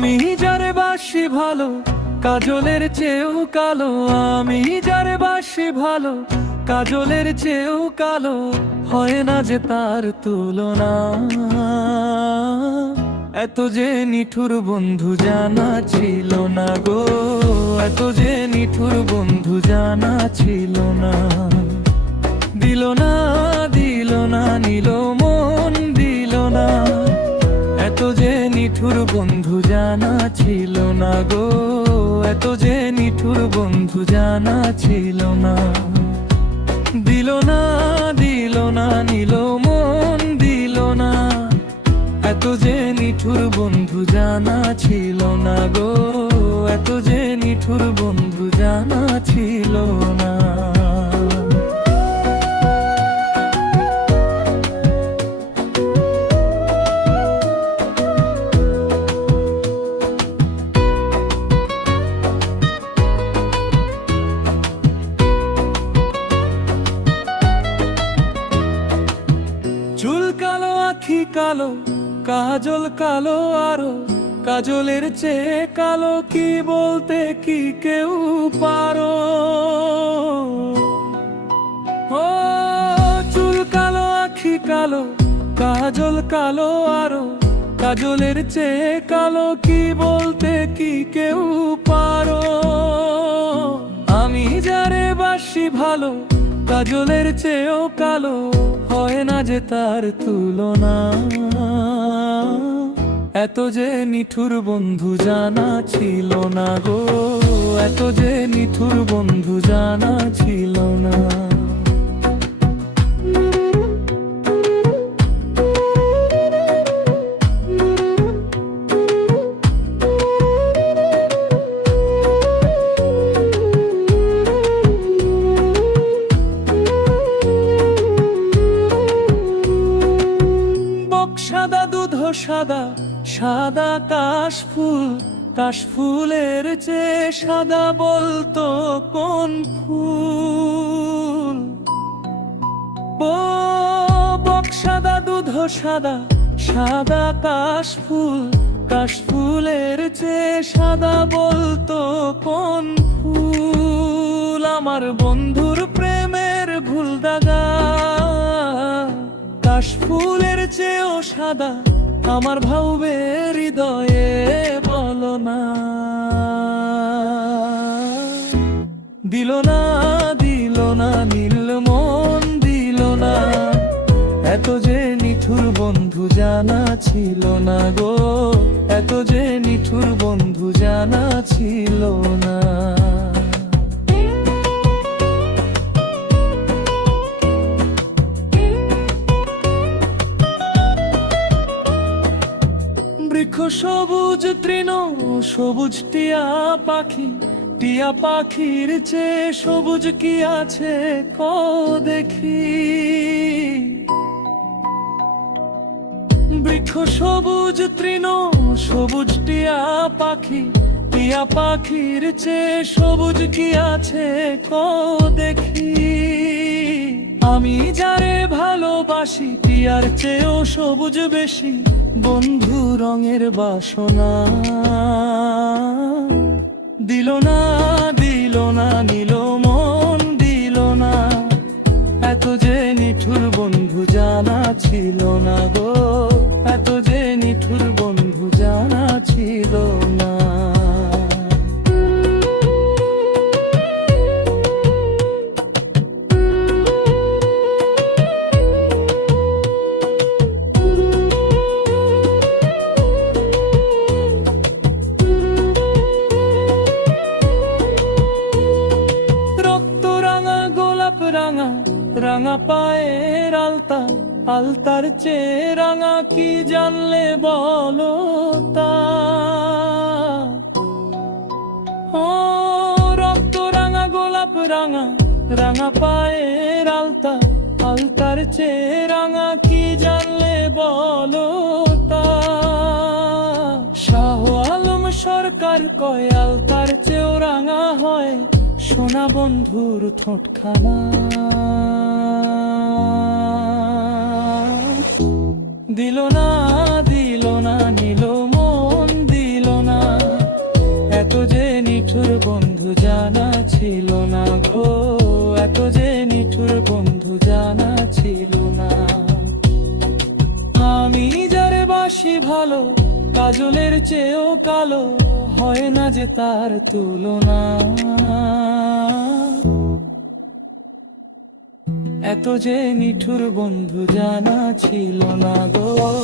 আমি যারে বাসি ভালো কাজলের চেয়েও কালো, আমি যারে বাসি ভালো কাজলের চেয়েও কালো, হয় না যে তার তুলনা। এত যে নিঠুর বন্ধু জানা ছিল না গো, এত যে নিঠুর বন্ধু জানা ছিল না। দিল না দিল না নিল মন দিল না, এত যে নিঠুর বন্ধু জানা ছিল না গো, এত যে নিঠুর বন্ধু জানা ছিল না। দিল না দিল না নিল মন দিল না, এত যে নিঠুর বন্ধু জানা ছিল না গো, এত যে নিঠুর বন্ধু জানা ছিল না। চুল কালো আখি কালো কাজল কালো আরো, কাজলের চেয়ে কালো কি বলতে কি কেউ পারো? ও চুল কালো আখি কালো কাজল কালো আরো, কাজলের চেয়ে কালো কি বলতে কি কেউ পারো? আমি যারে বাসি ভালো কাজলের চেয়েও কালো, হয় না যে তার তুলনা। এত যে নিঠুর বন্ধু জানা ছিল না গো, এত যে নিঠুর বন্ধু জানা ছিল না। সাদা দুধ সাদা সাদা কাশফুল, কাশফুলের চেয়ে সাদা বলতো কোন ফুল? বক সাদা দুধ সাদা সাদা কাশফুল, কাশফুলের চেয়ে সাদা বলতো কোন ফুল? আমার বন্ধুর প্রেমের ভুল দাগা, কাশফুলের চেয়েও সাদা আমার ভাউবের হৃদয়ে বলো না। দিল না দিল না নীল মন দিল না, এত যে নিঠুর বন্ধু জানা ছিল না গো, এত যে নিঠুর বন্ধু জানা ছিল না। বৃক্ষ সবুজ তৃণ সবুজ টিয়া পাখি, টিয়া পাখির চেয়ে সবুজ কি আছে ক দেখি? বৃক্ষ সবুজ তৃণ সবুজ টিয়া পাখি, টিয়া পাখির চেয়ে সবুজ কি আছে ক দেখি? আমি যারে ভালোবাসি টিয়ার চেয়েও সবুজ বেশি, বন্ধু রঙের বাসনা। দিল না দিল না নিল মন দিল না, এত যে নিঠুর বন্ধু জানা ছিল না গো, এত যে নিঠুর বন্ধু জানা ছিল না। রাঙা রাঙা পায়ের আলতা, আলতার চেয়ে রাঙা কি জানলে বলো তা? ও রক্ত রাঙা গোলাপ রাঙা, রাঙা পায়ের আলতা, আলতার চেয়ে রাঙা কি জানলে বলো তা? শাহ আলম সরকার কয় আলতার চেয়েও রাঙা হয় সোনা বন্ধুর ঠোঁটখানা। দিল না দিল না নিল মন দিল না, বন্ধু জানা ছিল না গো, এত যে নিঠুর বন্ধু জানা ছিল না। আমি যারে বাসি ভালো, কাজলের চেয়েও কালো, হয় না যে তার তুলনা। এত যে নিঠুর বন্ধু জানা ছিল না গো।